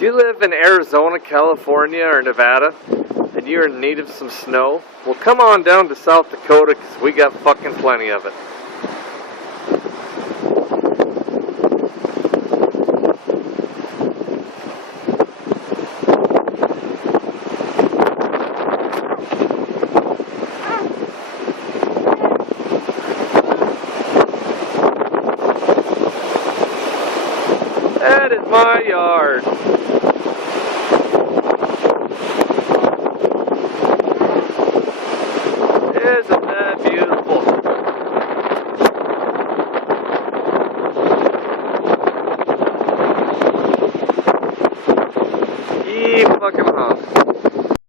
Do you live in Arizona, California, or Nevada, and you're in need of some snow? Well, come on down to South Dakota, because we got fucking plenty of it. That is my yard.